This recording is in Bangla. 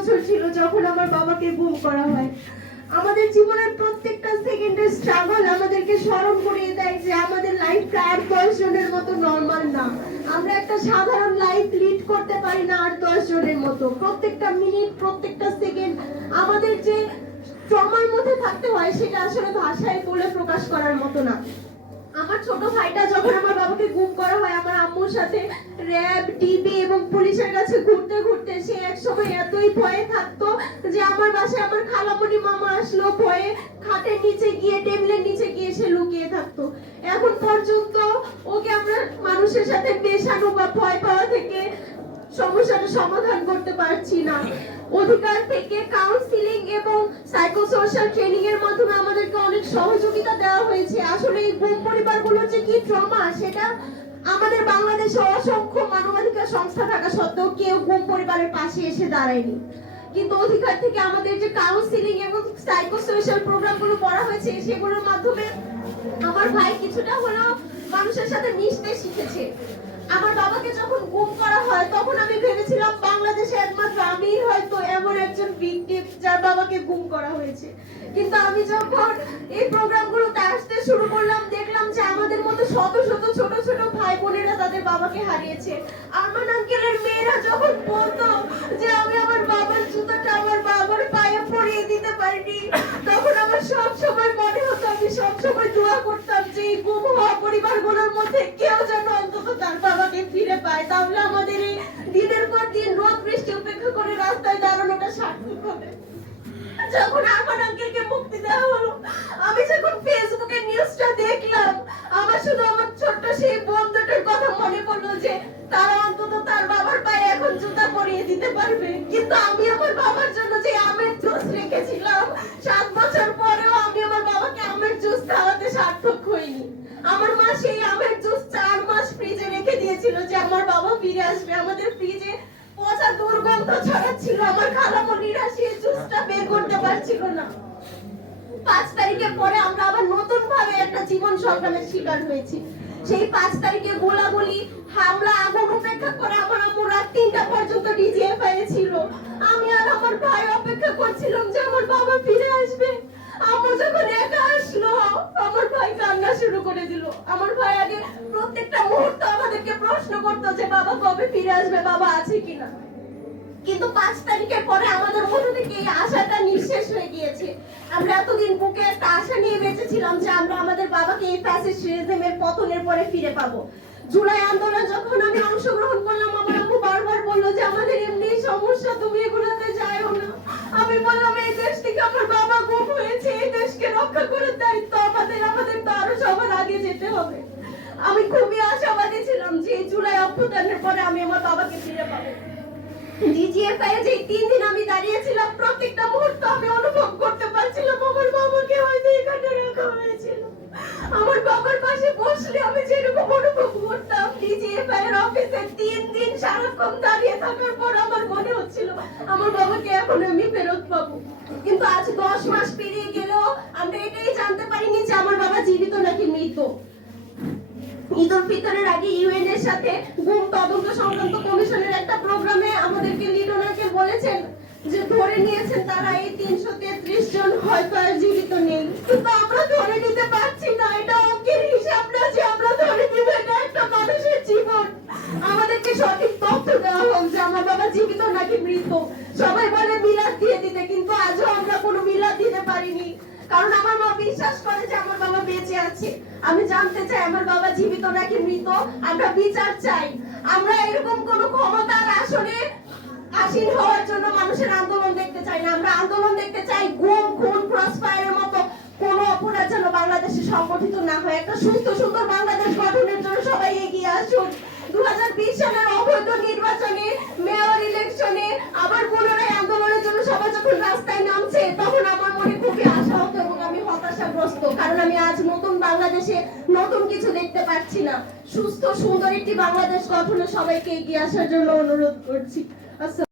বছর ছিল যখন আমার বাবাকে গুম করা হয়। আমাদের জীবনের প্রত্যেকটা সেকেন্ডের স্ট্রাগল আমাদেরকে স্মরণ করিয়ে দেয় যে আমাদের লাইফটা আর দশ জনের মতো নর্মাল না। আমরা একটা সাধারণ লাইফ লিড করতে পারি না আর দশ জনের মতো। প্রত্যেকটা মিনিট প্রত্যেকটা সেকেন্ড আমাদের যে ট্রমার মধ্যে থাকতে হয় সেটা আসলে ভাষায় বলে প্রকাশ করার মতো না। আমার ছোট ভাইটা যখন আমার বাবাকে গুম করা হয়, আমার আম্মুর সাথে র্যাব, ডিবি এবং পুলিশের কাছে ঘুরতে ঘুরতে সে এক সময় এতই ভয়ে থাকতো যে আমার বাসায় আমার খালামণি মামা আসলো ভয়ে খাটের নিচে গিয়ে, টেবিলের নিচে গিয়ে সে লুকিয়ে থাকতো। এখন পর্যন্ত ওকে আমরা মানুষের সাথে মেশানো বা ভয় পাওয়া সমস্যাটা সমাধান করতে পারছি না। অধিকার থেকে কাউন্সিলিং এবং সাইকোসোশ্যাল ট্রেনিং এর মাধ্যমে আমাদেরকে অনেক সহযোগিতা দেওয়া হয়েছে। আসলে এই গুম পরিবারগুলোর যে কি ট্রমা সেটা আমাদের বাংলাদেশে অসংখ্য মানবাধিকার সংস্থা থাকা সত্ত্বেও কেউ গুম পরিবারের পাশে এসে দাঁড়ায়নি। কিন্তু অধিকার থেকে আমাদের যে কাউন্সিলিং এবং সাইকোসোশ্যাল প্রোগ্রামগুলো করা হয়েছে, সেগুলোর মাধ্যমে আমার ভাই কিছুটা হলেও মানুষের সাথে মিশতে শিখেছে। আমার বাবাকে যখন গুম করা হয়, তখন আমি ভেবেছিলাম বাংলাদেশে একমাত্র আমি হয়তো এমন একজন ভিকটিম যার বাবাকে গুম করা হয়েছে। কিন্তু আমি যখন এই প্রোগ্রামগুলোতে আসতে শুরু করলাম, দেখলাম যে আমাদের মতো শত শত ছোট ছোট ভাই বোনেরা তাদের বাবাকে হারিয়েছে। আরমান আঙ্কেলের মেয়েরা যখন যখন আরমান আঙ্কেলকে মুক্তি দেওয়া হলো, আমি যখন ফেসবুকে নিউজটা দেখলাম, আমার শুধু আমার ছোট্ট সেই বন্ধুটার কথা মনে পড়ল যে তারা অন্তত তার বাবার পায়ে এখন জুতা পরিয়ে দিতে পারবে। কিন্তু আমি আমার বাবার জন্য যে আমের জুস রেখেছিলাম, সাত বছর পরেও আমি আমার বাবাকে আমের জুস খাওয়াতে সার্থক হইনি। আমার মা সেই আমের জুস চার মাস ফ্রিজে রেখে দিয়েছিল যে আমার বাবা ফিরে আসবে, আমাদের পারছিল না। পাঁচ তারিখের পরে আমরা আবার নতুন ভাবে একটা জীবন সংগ্রামের শিকার হয়েছি। সেই পাঁচ তারিখে গোলাগুলি, হামলা, আগুন উপেক্ষা করে আমার আম্মু রাত তিনটা পর্যন্ত ডিজিএফআই ছিল। আমি আর আমার ভাই অপেক্ষা করছিলাম যে আমার বাবা ফিরে আসবে। আম্মু যখন একা আসলো, আমার ভাই কান্না শুরু করে দিল। আমার ভাই আগে প্রত্যেকটা মুহূর্ত আমাদেরকে প্রশ্ন করতো যে, বাবা কবে ফিরে আসবে? বাবা আছে কিনা? কিন্তু পাঁচ তারিখের পরে আমাদের মধ্যে থেকে এই আশাটা নিঃশেষ হয়ে গিয়েছে? আমরা এতদিন বুকে একটা আশা নিয়ে বেঁচেছিলাম যে আমরা আমাদের বাবাকে এই ফ্যাসিস্টের পতনের পরে ফিরে পাবো। জুলাই আন্দোলন যখন আমি অংশগ্রহণ করলাম, আমার আম্মু বারবার বলল যে, আমাদের এমনি সমস্যা, তুমি এগুলোতে যাও না। আমি বললাম, এই দেশ থেকে আমার বাবা গুম হয়েছে, এই দেশকে রক্ষা করার দায়িত্ব আমাদের আমাদের তো আরও সবার আগে যেতে হবে। আমি খুবই আশাবাদী ছিলাম যে জুলাই অভ্যুত্থানের পরে আমি আমার বাবাকে ফিরে পাবো। ডিজিএফআই যে তিন দিন আমি দাঁড়িয়েছিলাম, প্রত্যেকটা মুহূর্ত আমি অনুভব করতে পারছিলাম, আমার বাবাকে হয়তো এখানে রাখা হয়েছিল। আমার বাবার পাশে বসলে আমি যেরকম অনুভব করতাম ডিজিএফআই এর অফিসে তিন দিন সারাক্ষণ দাঁড়িয়ে থাকার পর আমার মনে হচ্ছিল, আমার বাবাকে এখন আমি ফেরত পাবো। কিন্তু আজ দশ মাস পেরিয়ে গেলেও আমরা এটাই জানতে পারিনি যে আমার বাবা জীবিত নাকি মৃত। ঈদ উল ফিতরের আগে ইউএন এর সাথে গুম তদন্ত সংক্রান্ত কমিশনের বলেছেন যে ধরে নিয়েছেন তারা এই তিনশো তেত্রিশ জন হয়তো আর জীবিত নেই। কিন্তু আমরা ধরে নিতে পারছি না, এটা অঙ্কের হিসাব না যে আমরা ধরে নিব, এটা একটা মানুষের জীবন। আমাদেরকে সঠিক তথ্য দেওয়া হোক যে আমার বাবা জীবিত নাকি মৃত। সবাই বলে মিলাদ দিয়ে দিতে, কিন্তু আজও আমরা কোনো মিলাদ দিতে পারিনি। কারণ আমার মা বিশ্বাস করে যে আমার বাবা বেঁচে আছে। আমি জানতে চাই আমার বাবা জীবিত নাকি মৃত, আমরা বিচার চাই। আমরা এরকম কোন ক্ষমতার আসনে আসীন হওয়ার জন্য মানুষের আন্দোলন দেখতে চাই না। আমরা আন্দোলন দেখতে চাই গুম, খুন ক্রসফায়ারের মতো কোন অপরাধ যেন বাংলাদেশে সংগঠিত না হয়। একটা সুস্থ, সুন্দর বাংলাদেশ গঠনের জন্য সবাই এগিয়ে আসুন। দু সালের অবৈধ নির্বাচনে মেয়র ইলেকশনে আবার পুনরায় আন্দোলনের জন্য সবাই যখন রাস্তায় নামছে, তখন আমার মনে খুবই আশাহত এবং আমি হতাশাগ্রস্ত, কারণ আমি আজ নতুন বাংলাদেশে নতুন কিছু দেখতে পাচ্ছি না। সুস্থ, সুন্দর একটি বাংলাদেশ গঠনে সবাইকে এগিয়ে আসার জন্য অনুরোধ করছি। 아싸.